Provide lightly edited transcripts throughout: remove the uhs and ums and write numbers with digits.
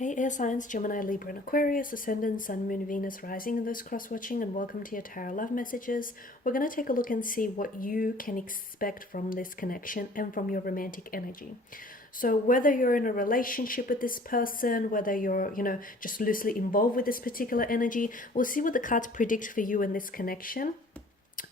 Hey air signs, Gemini, Libra and Aquarius, Ascendant, Sun, Moon, Venus, Rising, and those cross-watching, and welcome to your Tarot Love Messages. We're going to take a look and see what you can expect from this connection and from your romantic energy. So whether you're in a relationship with this person, whether you're, just loosely involved with this particular energy, we'll see what the cards predict for you in this connection.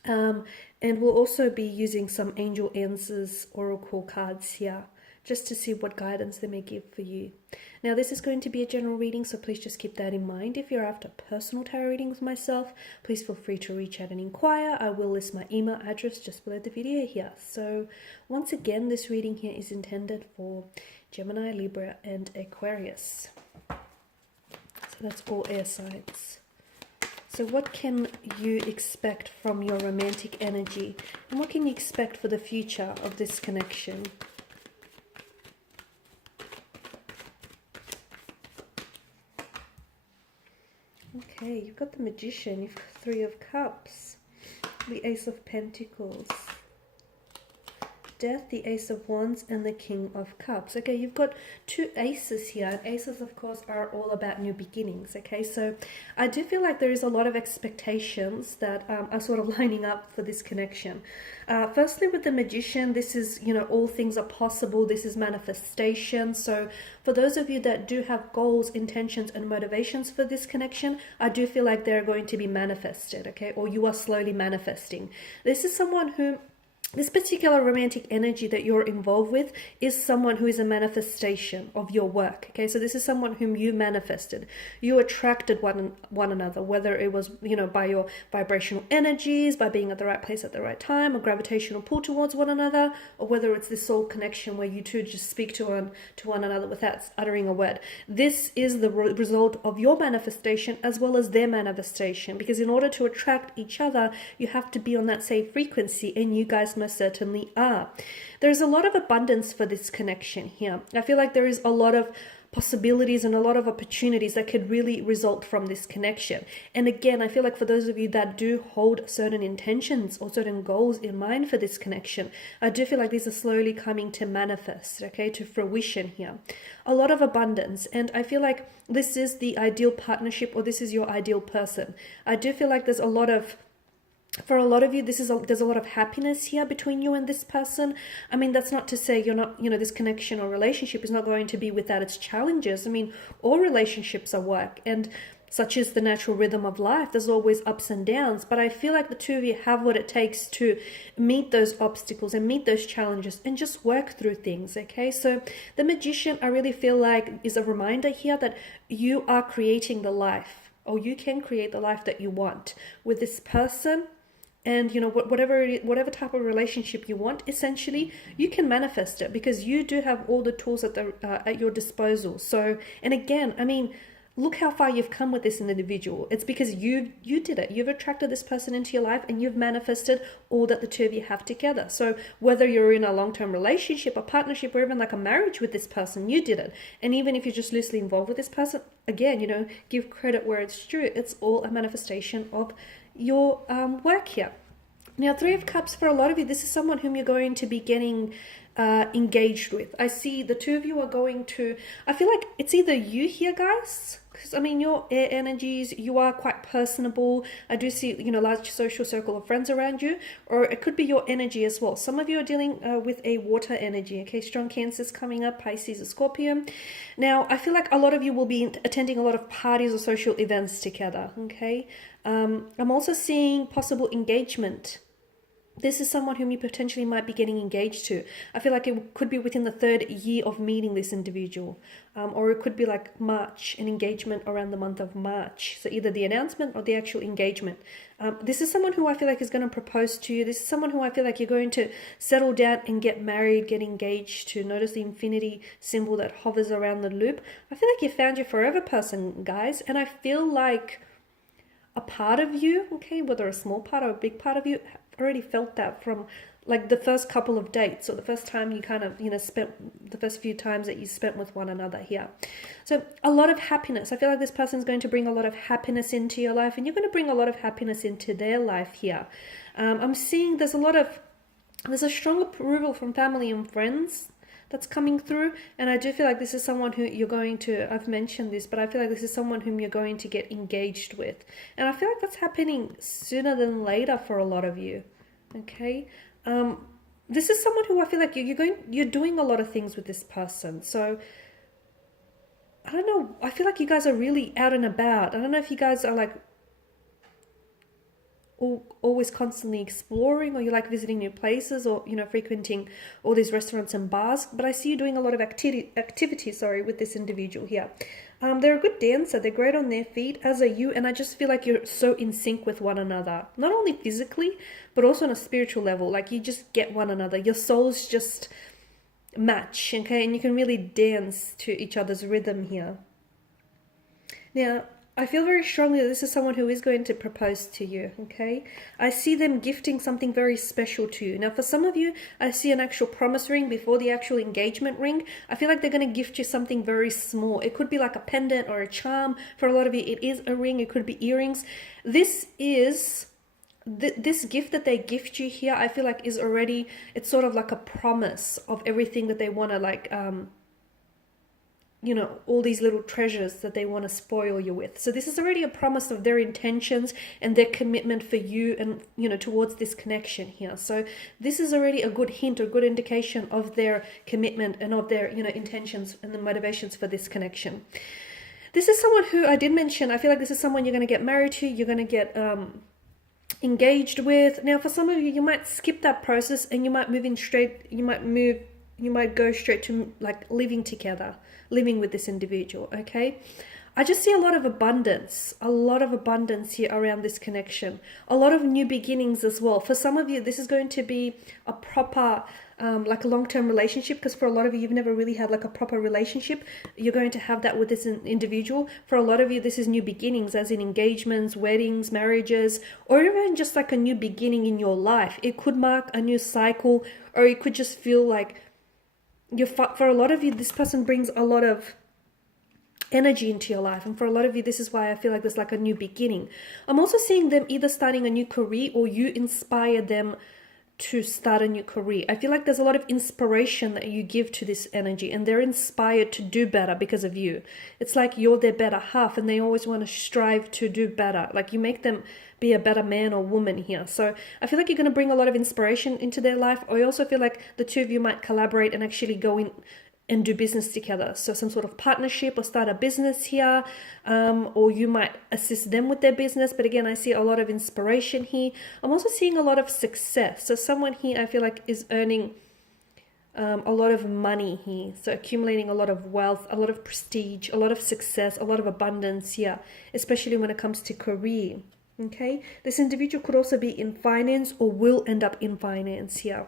And we'll also be using some Angel Answers Oracle cards here, just to see what guidance they may give for you. Now, this is going to be a general reading, so please just keep that in mind. If you're after personal tarot reading with myself, please feel free to reach out and inquire. I will list my email address just below the video here. So once again, this reading here is intended for Gemini, Libra, and Aquarius. So that's all air signs. So what can you expect from your romantic energy? And what can you expect for the future of this connection? Okay, you've got the Magician, you've got Three of Cups, the Ace of Pentacles, Death, the Ace of Wands, and the King of Cups. Okay, you've got two aces here, and aces, of course, are all about new beginnings. Okay, so I do feel like there is a lot of expectations that are sort of lining up for this connection. Firstly, with the Magician, this is, all things are possible. This is manifestation. So for those of you that do have goals, intentions, and motivations for this connection, I do feel like they're going to be manifested, okay, or you are slowly manifesting. This is someone who... This particular romantic energy that you're involved with is someone who is a manifestation of your work. Okay, so this is someone whom you manifested. You attracted one another, whether it was, by your vibrational energies, by being at the right place at the right time, a gravitational pull towards one another, or whether it's this soul connection where you two just speak to one another without uttering a word. This is the result of your manifestation as well as their manifestation, because in order to attract each other, you have to be on that same frequency, and you guys most certainly are. There's a lot of abundance for this connection here. I feel like there is a lot of possibilities and a lot of opportunities that could really result from this connection. And again, I feel like for those of you that do hold certain intentions or certain goals in mind for this connection, I do feel like these are slowly coming to manifest, okay, to fruition here. A lot of abundance, and I feel like this is the ideal partnership, or this is your ideal person. I do feel like there's a lot of... For a lot of you, there's a lot of happiness here between you and this person. I mean, that's not to say you're not, this connection or relationship is not going to be without its challenges. I mean, all relationships are work, and such is the natural rhythm of life. There's always ups and downs, but I feel like the two of you have what it takes to meet those obstacles and meet those challenges and just work through things, okay? So the Magician, I really feel like, is a reminder here that you are creating the life, or you can create the life that you want with this person. And whatever type of relationship you want, essentially, you can manifest it because you do have all the tools at your disposal. So, and again, I mean, look how far you've come with this individual. It's because you did it. You've attracted this person into your life, and you've manifested all that the two of you have together. So whether you're in a long-term relationship, a partnership, or even like a marriage with this person, you did it. And even if you're just loosely involved with this person, again, give credit where it's due. It's all a manifestation of your work here. Now, Three of Cups, for a lot of you, this is someone whom you're going to be getting engaged with. I see the two of you are going to... I feel like it's either you here, guys, because, I mean, your air energies, you are quite personable. I do see, large social circle of friends around you, or it could be your energy as well. Some of you are dealing with a water energy, okay? Strong Cancers coming up, Pisces or Scorpio. Now, I feel like a lot of you will be attending a lot of parties or social events together, okay? I'm also seeing possible engagement. This is someone whom you potentially might be getting engaged to. I feel like it could be within the 3rd year of meeting this individual. Or it could be like March, an engagement around the month of March. So either the announcement or the actual engagement. This is someone who I feel like is going to propose to you. This is someone who I feel like you're going to settle down and get married, get engaged to. Notice the infinity symbol that hovers around the loop. I feel like you found your forever person, guys. And I feel like a part of you, okay, whether a small part or a big part of you, already felt that from like the first couple of dates, or the first time you kind of, spent the first few times that you spent with one another here. So a lot of happiness. I feel like this person's going to bring a lot of happiness into your life, and you're going to bring a lot of happiness into their life here. I'm seeing there's a strong approval from family and friends. that's coming through. And I do feel like this is someone who you're going to, I've mentioned this, but I feel like this is someone whom you're going to get engaged with. And I feel like that's happening sooner than later for a lot of you. Okay. This is someone who I feel like you're doing a lot of things with this person. So I don't know. I feel like you guys are really out and about. I don't know if you guys are like always constantly exploring, or you like visiting new places, or frequenting all these restaurants and bars, but I see you doing a lot of activity with this individual here. They're a good dancer, they're great on their feet, as are you, and I just feel like you're so in sync with one another, not only physically but also on a spiritual level. Like you just get one another, your souls just match, okay, and you can really dance to each other's rhythm here. Now I feel very strongly that this is someone who is going to propose to you, okay? I see them gifting something very special to you. Now, for some of you, I see an actual promise ring before the actual engagement ring. I feel like they're going to gift you something very small. It could be like a pendant or a charm. For a lot of you, it is a ring. It could be earrings. This gift that they gift you here, I feel like is already, it's sort of like a promise of everything that they want to like, all these little treasures that they want to spoil you with. So this is already a promise of their intentions and their commitment for you and, towards this connection here. So this is already a good hint or good indication of their commitment and of their, intentions and the motivations for this connection. This is someone who I did mention, I feel like this is someone you're going to get married to, you're going to get engaged with. Now, for some of you, you might skip that process and you might you might go straight to like living together, living with this individual, okay? I just see a lot of abundance here around this connection. A lot of new beginnings as well. For some of you, this is going to be a proper, like a long-term relationship, because for a lot of you, you've never really had like a proper relationship. You're going to have that with this individual. For a lot of you, this is new beginnings, as in engagements, weddings, marriages, or even just like a new beginning in your life. It could mark a new cycle, or it could just feel like for a lot of you, this person brings a lot of energy into your life, and for a lot of you, this is why I feel like there's like a new beginning. I'm also seeing them either starting a new career, or you inspire them to start a new career. I feel like there's a lot of inspiration that you give to this energy, and they're inspired to do better because of you. It's like you're their better half, and they always want to strive to do better. Like you make them be a better man or woman here. So I feel like you're going to bring a lot of inspiration into their life. I also feel like the two of you might collaborate and actually go in and do business together. So some sort of partnership, or start a business here, or you might assist them with their business. But again, I see a lot of inspiration here. I'm also seeing a lot of success. So someone here I feel like is earning a lot of money here. So accumulating a lot of wealth, a lot of prestige, a lot of success, a lot of abundance here, especially when it comes to career. Okay, this individual could also be in finance, or will end up in finance here.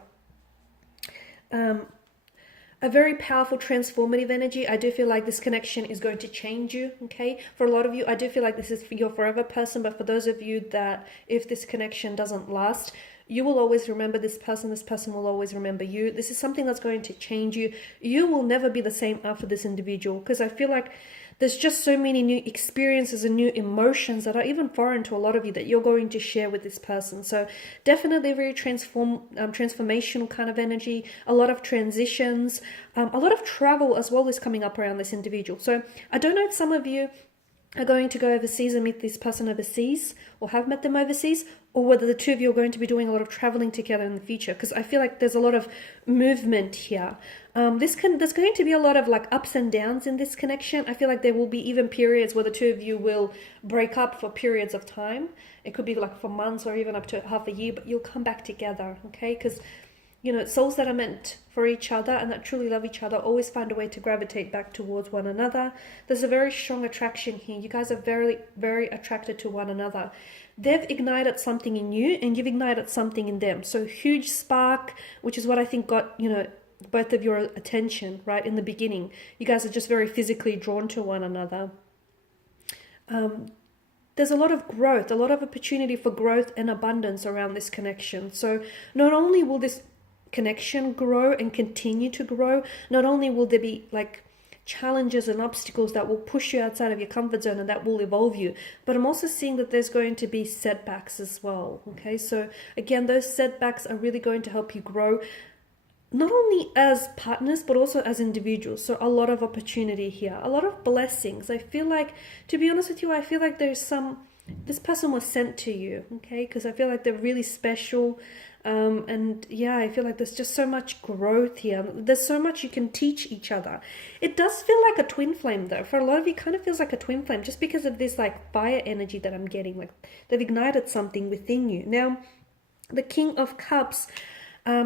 A very powerful transformative energy. I do feel like this connection is going to change you, okay? For a lot of you, I do feel like this is for your forever person, but for those of you that if this connection doesn't last, you will always remember this person will always remember you. This is something that's going to change you. You will never be the same after this individual, because I feel like there's just so many new experiences and new emotions that are even foreign to a lot of you that you're going to share with this person. So definitely a very transformational kind of energy, a lot of transitions, a lot of travel as well is coming up around this individual. So I don't know if some of you are going to go overseas and meet this person overseas, or have met them overseas, or whether the two of you are going to be doing a lot of traveling together in the future, because I feel like there's a lot of movement here. There's going to be a lot of like ups and downs in this connection. I feel like there will be even periods where the two of you will break up for periods of time. It could be like for months or even up to half a year, but you'll come back together, okay? Because souls that are meant for each other and that truly love each other always find a way to gravitate back towards one another. There's a very strong attraction here. You guys are very, very attracted to one another. They've ignited something in you, and you've ignited something in them. So huge spark, which is what I think got, both of your attention, right, in the beginning. You guys are just very physically drawn to one another. There's a lot of growth, a lot of opportunity for growth and abundance around this connection. So not only will this connection grow and continue to grow, not only will there be like challenges and obstacles that will push you outside of your comfort zone and that will evolve you, but I'm also seeing that there's going to be setbacks as well. Okay, so again, those setbacks are really going to help you grow. not only as partners but also as individuals. So a lot of opportunity here, a lot of blessings. I feel like, to be honest with you, I feel like this person was sent to you, okay? Because I feel like they're really special. And yeah, I feel like there's just so much growth here. There's so much you can teach each other. It does feel like a twin flame though. For a lot of you, it kind of feels like a twin flame just because of this like fire energy that I'm getting. Like they've ignited something within you. Now, the King of Cups.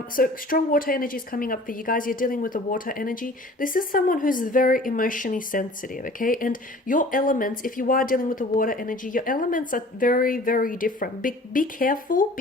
So strong water energy is coming up for you guys. You're dealing with the water energy. This is someone who's very emotionally sensitive, okay? And your elements, if you are dealing with the water energy, your elements are very, very different. Be careful,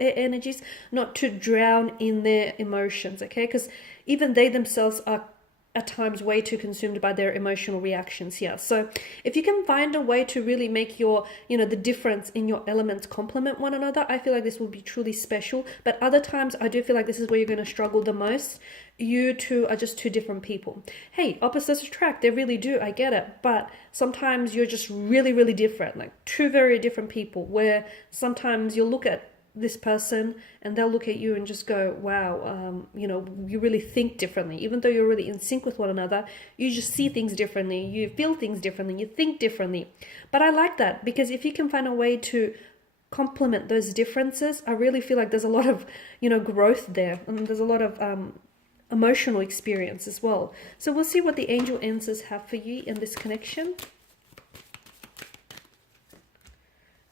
air energies, not to drown in their emotions, okay? Because even they themselves are at times way too consumed by their emotional reactions here. So if you can find a way to really make your, the difference in your elements complement one another, I feel like this will be truly special. But other times I do feel like this is where you're going to struggle the most. You two are just two different people. Hey, opposites attract, they really do, I get it. But sometimes you're just really, really different, like two very different people, where sometimes you'll look at this person and they'll look at you and just go, wow, you really think differently. Even though you're really in sync with one another, you just see things differently, you feel things differently, you think differently. But I like that, because if you can find a way to complement those differences, I really feel like there's a lot of growth there, and there's a lot of emotional experience as well. So we'll see what the angel answers have for you in this connection.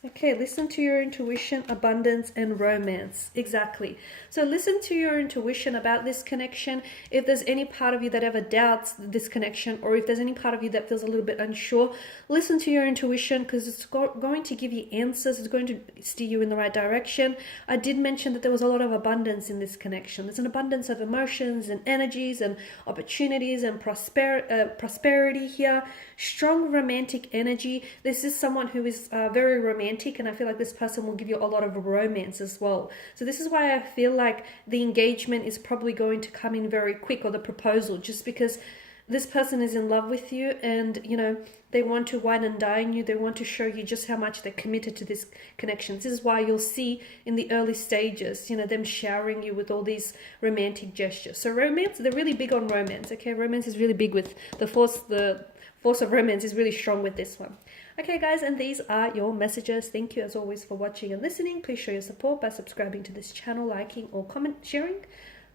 Okay, listen to your intuition, abundance, and romance. Exactly. So listen to your intuition about this connection. If there's any part of you that ever doubts this connection, or if there's any part of you that feels a little bit unsure, listen to your intuition, because it's going to give you answers. It's going to steer you in the right direction. I did mention that there was a lot of abundance in this connection. There's an abundance of emotions and energies and opportunities and prosperity here. Strong romantic energy. This is someone who is very romantic, and I feel like this person will give you a lot of romance as well. So this is why I feel like the engagement is probably going to come in very quick, or the proposal, just because this person is in love with you, and they want to wine and dine you. They want to show you just how much they're committed to this connection. This is why you'll see in the early stages, them showering you with all these romantic gestures. So romance, they're really big on romance, okay? Romance is really big with the force of romance is really strong with this one. Okay guys, and these are your messages. Thank you as always for watching and listening. Please show your support by subscribing to this channel, liking or sharing,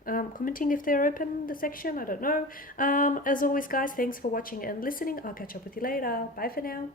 commenting if they're open, the section, I don't know. As always guys, thanks for watching and listening. I'll catch up with you later. Bye for now.